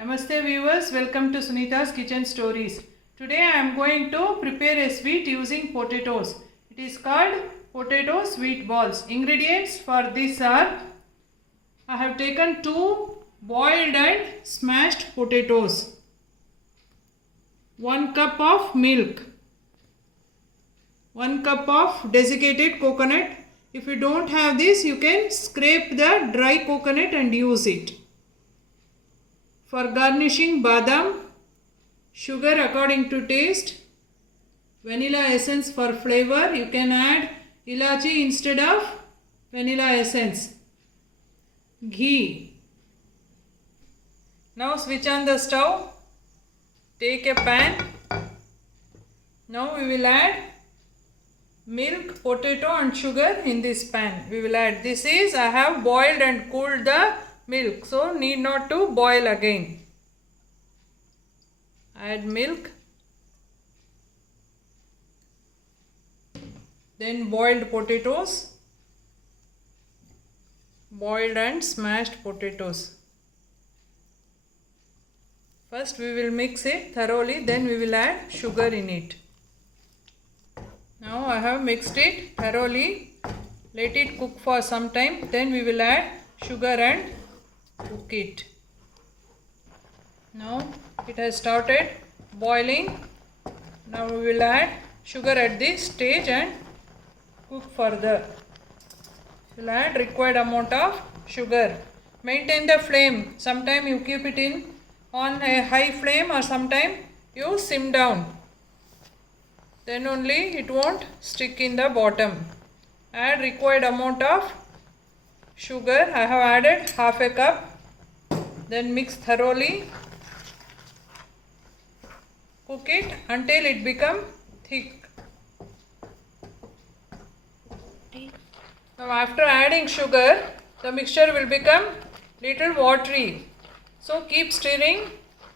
Namaste viewers, welcome to Sunita's Kitchen Stories. Today I am going to prepare a sweet using potatoes. It is called potato sweet balls. Ingredients for this are, I have taken 2 boiled and smashed potatoes, 1 cup of milk, 1 cup of desiccated coconut. If you don't have this, you can scrape the dry coconut and use it. For garnishing, badam, sugar according to taste, vanilla essence for flavor. You can add ilachi instead of vanilla essence. Ghee. Now switch on the stove. Take a pan. Now we will add milk, potato and sugar in this pan. We will add. This is, I have boiled and cooled the milk, so need not to boil again. Add milk, then boiled potatoes, boiled and smashed potatoes. First we will mix it thoroughly, then we will add sugar in it. Now I have mixed it thoroughly. Let it cook for some time, then we will add sugar and cook it. Now it has started boiling. Now we will add sugar at this stage and cook further. We will add required amount of sugar. Maintain the flame. Sometime you keep it in on a high flame or sometime you sim down. Then only it won't stick in the bottom. Add required amount of sugar. I have added half a cup. Then mix thoroughly. Cook it until it become thick. Now after adding sugar, the mixture will become little watery. So keep stirring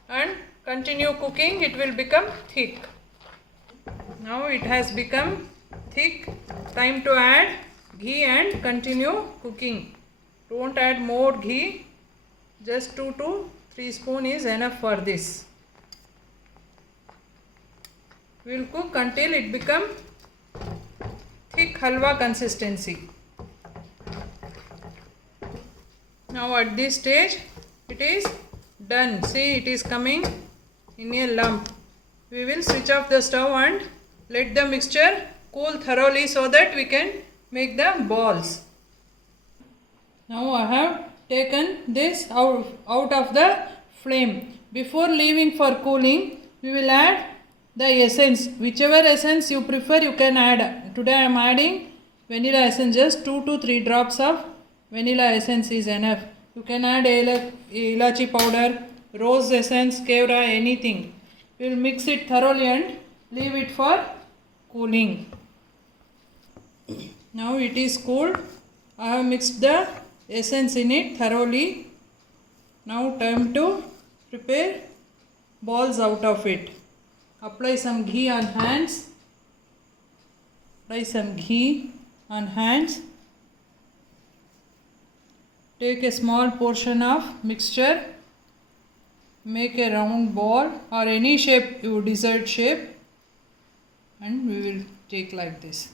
and continue cooking. It will become thick. Now it has become thick. Time to add ghee and continue cooking. Don't add more ghee. Just 2 to 3 spoon is enough for this. We will cook until it become thick halwa consistency. Now at this stage it is done. See, it is coming in a lump. We will switch off the stove and let the mixture cool thoroughly so that we can make the balls. Now I have taken this out of the flame. Before leaving for cooling, we will add the essence. Whichever essence you prefer, you can add. Today I am adding vanilla essence. Just 2 to 3 drops of vanilla essence is enough. You can add ilachi powder, rose essence, kevra, anything. We will mix it thoroughly and leave it for cooling. Now it is cooled. I have mixed the essence in it thoroughly. Now time to prepare balls out of it. Apply some ghee on hands. Apply some ghee on hands. Take a small portion of mixture. Make a round ball or any shape, your desired shape, and we will take like this.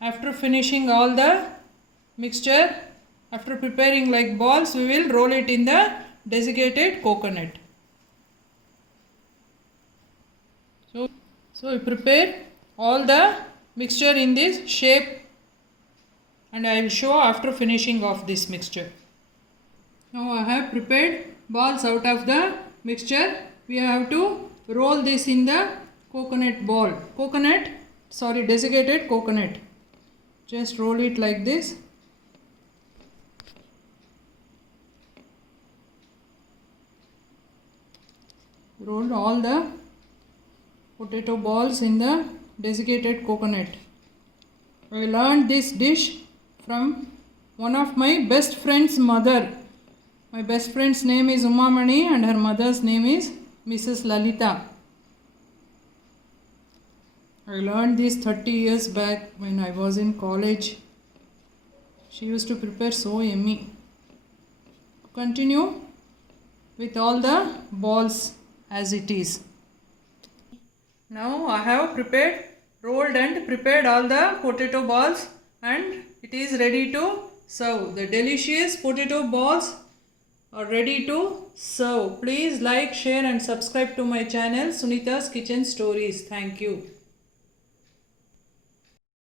After finishing all the mixture, after preparing like balls, we will roll it in the desiccated coconut. So we prepare all the mixture in this shape and I will show after finishing of this mixture. Now I have prepared balls out of the mixture. We have to roll this in the coconut ball. Desiccated coconut. Just roll it like this. Roll all the potato balls in the desiccated coconut. I learned this dish from one of my best friend's mother. My best friend's name is Umamani and her mother's name is Mrs. Lalita. I learned this 30 years back when I was in college. She used to prepare so yummy. To continue, with all the balls as it is. Now I have rolled and prepared all the potato balls, and it is ready to serve. The delicious potato balls are ready to serve. Please like, share and subscribe to my channel Sunita's Kitchen Stories. Thank you.